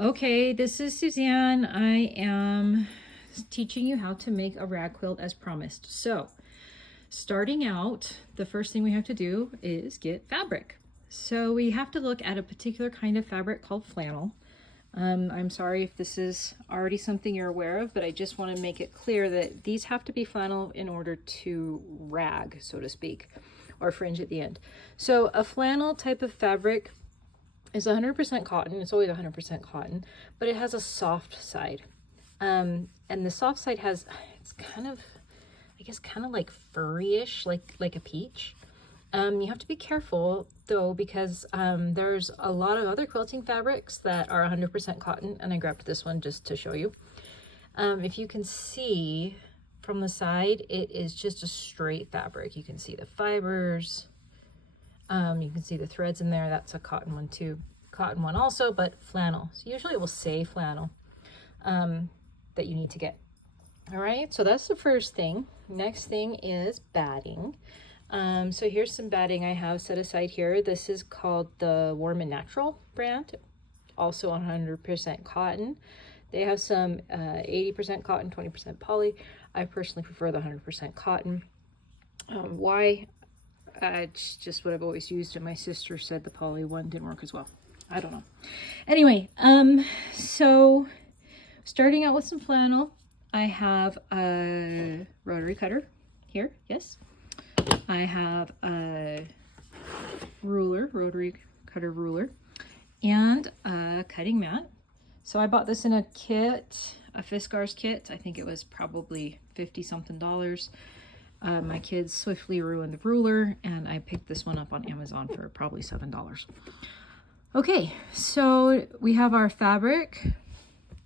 Okay, this is Suzanne. I am teaching you how to make a rag quilt as promised. So, starting out, the first thing we have to do is get fabric. So we have to look at a particular kind of fabric called flannel. I'm sorry if this is already something you're aware of, but I just want to make it clear that these have to be flannel in order to rag, so to speak, or fringe at the end. So a flannel type of fabric is 100% cotton. It's always 100% cotton, but it has a soft side. And the soft side has, it's kind of, I guess, kind of like furry-ish, like a peach. You have to be careful though, because there's a lot of other quilting fabrics that are 100% cotton, and I grabbed this one just to show you. If you can see from the side, it is just a straight fabric. You can see the fibers. You can see the threads in there. That's a cotton one too. Cotton one also, but flannel. So usually it will say flannel that you need to get. All right, so that's the first thing. Next thing is batting. So here's some batting I have set aside here. This is called the Warm and Natural brand, also 100% cotton. They have some 80% cotton, 20% poly. I personally prefer the 100% cotton. Why? It's just what I've always used, and my sister said the poly one didn't work as well. I don't know. Anyway, so starting out with some flannel, I have a rotary cutter here, yes. I have a ruler, rotary cutter ruler, and a cutting mat. So I bought this in a kit, a Fiskars kit. I think it was probably $50-something. My kids swiftly ruined the ruler, and I picked this one up on Amazon for probably $7. Okay, so we have our fabric,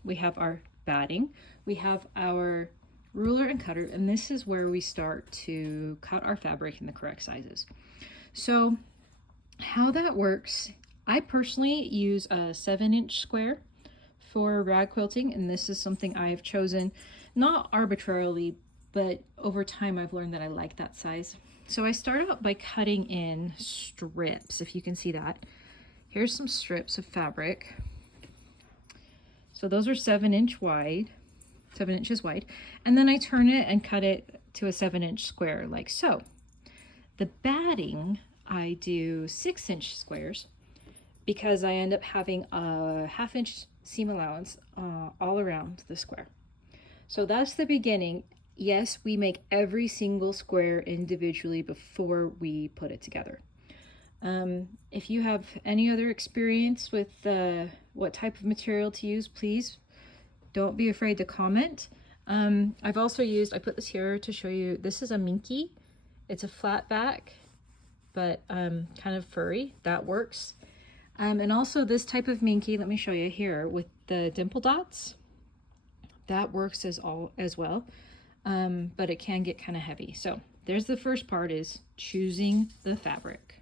we have our batting, we have our ruler and cutter, and this is where we start to cut our fabric in the correct sizes. So how that works, I personally use a 7-inch square for rag quilting, and this is something I've chosen not arbitrarily, but over time I've learned that I like that size. So I start out by cutting in strips, if you can see that. Here's some strips of fabric. So those are 7 inches wide, and then I turn it and cut it to a 7-inch square like so. The batting, I do 6-inch squares because I end up having a 1/2-inch seam allowance all around the square. So that's the beginning. Yes, we make every single square individually before we put it together. If you have any other experience with what type of material to use, please don't be afraid to comment. I've also used, I put this here to show you, this is a minky. It's a flat back, but kind of furry. That works. And also this type of minky, let me show you here with the dimple dots. That works as well. But it can get kind of heavy. So there's the first part, is choosing the fabric.